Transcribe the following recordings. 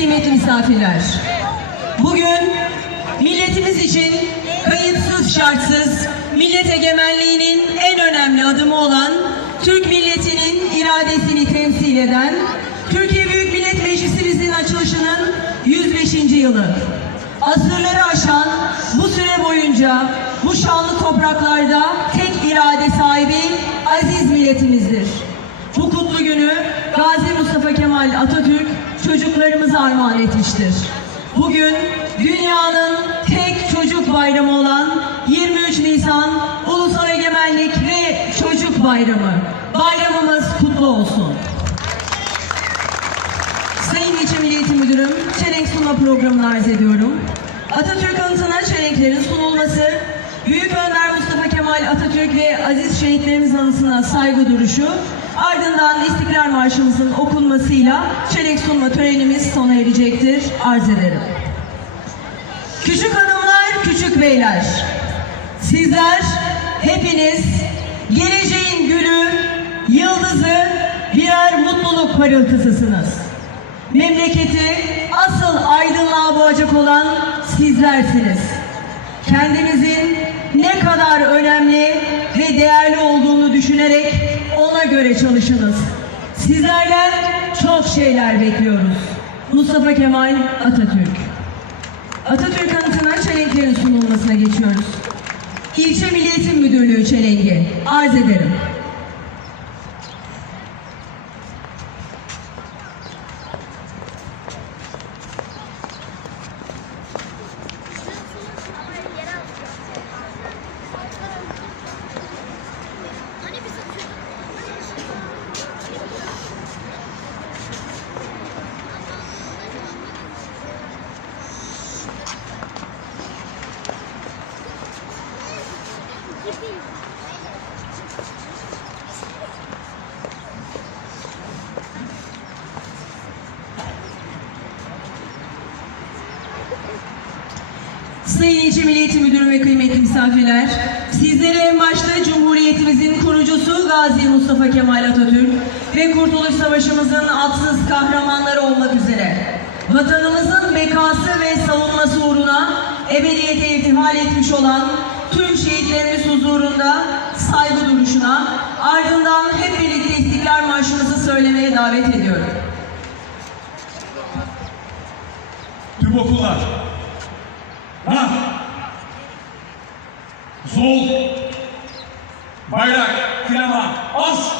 kıymetli misafirler. Bugün milletimiz için kayıtsız şartsız millet egemenliğinin en önemli adımı olan Türk milletinin iradesini temsil eden Türkiye Büyük Millet Meclisimizin açılışının 105. yılı. Asırları aşan bu süre boyunca bu şanlı topraklarda tek irade sahibi aziz milletimizdir. Bu kutlu günü Gazi Mustafa Kemal Atatürk çocuklarımıza armağan etmiştir. Bugün dünyanın tek çocuk bayramı olan 23 Nisan Ulusal Egemenlik ve Çocuk Bayramı. Bayramımız kutlu olsun. Sayın İlçe Milli Eğitim Müdürüm, çelenk sunma programını arz ediyorum. Atatürk anıtına çelenklerin sunulması, Büyük Önder Mustafa Kemal Atatürk ve aziz şehitlerimiz anısına saygı duruşu, ardından İstiklal Marşımızın okunmasıyla çelenk sunma törenimiz sona erecektir. Arz ederim. Küçük hanımlar, küçük beyler, sizler hepiniz geleceğin gülü, yıldızı, birer mutluluk parıltısısınız. Memleketi asıl aydınlığa boğacak olan sizlersiniz. Kendinizin ne kadar önemli ve değerli olduğunu düşünerek göre çalışınız. Sizlerden çok şeyler bekliyoruz. Mustafa Kemal Atatürk. Atatürk anıtına çelenklerin sunulmasına geçiyoruz. İlçe Milli Eğitim Müdürlüğü çelengi arz ederim. Sayın İlçe Milli Eğitim Müdürü ve kıymetli misafirler, sizlere en başta Cumhuriyetimizin kurucusu Gazi Mustafa Kemal Atatürk ve Kurtuluş Savaşımızın atsız kahramanları olmak üzere vatanımızın bekası ve savunması uğruna ebediyete irtihal etmiş olan tüm şehitlerimiz huzurunda saygı duruşuna ardından hep birlikte İstiklal Marşımızı söylemeye davet ediyorum. Tüm okullar. Ha. Sol. Bayrak. Flama. As.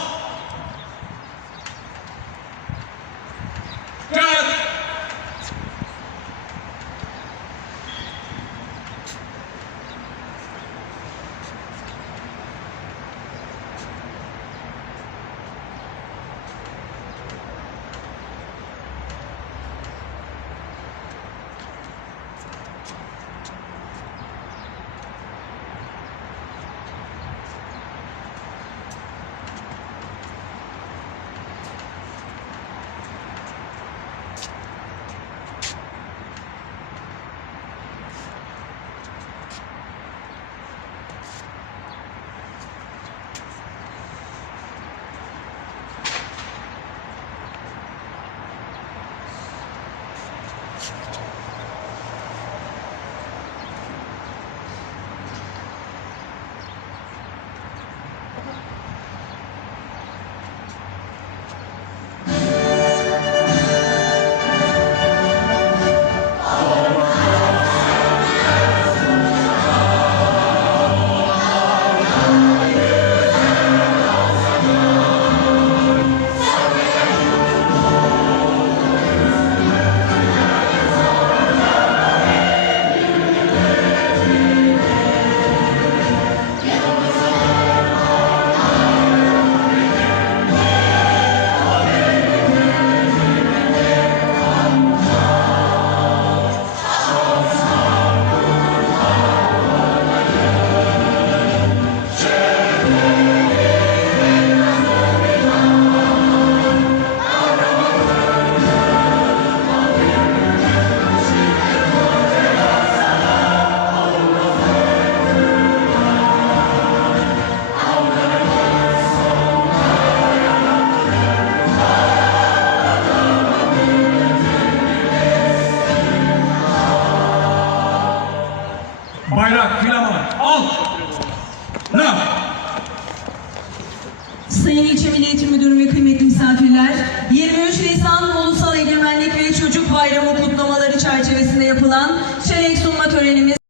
bayrak filan al. Ne? Sayın İlçe Milli Eğitim Müdürü ve kıymetli misafirler, 23 Nisan Ulusal Egemenlik ve Çocuk Bayramı kutlamaları çerçevesinde yapılan Çelenk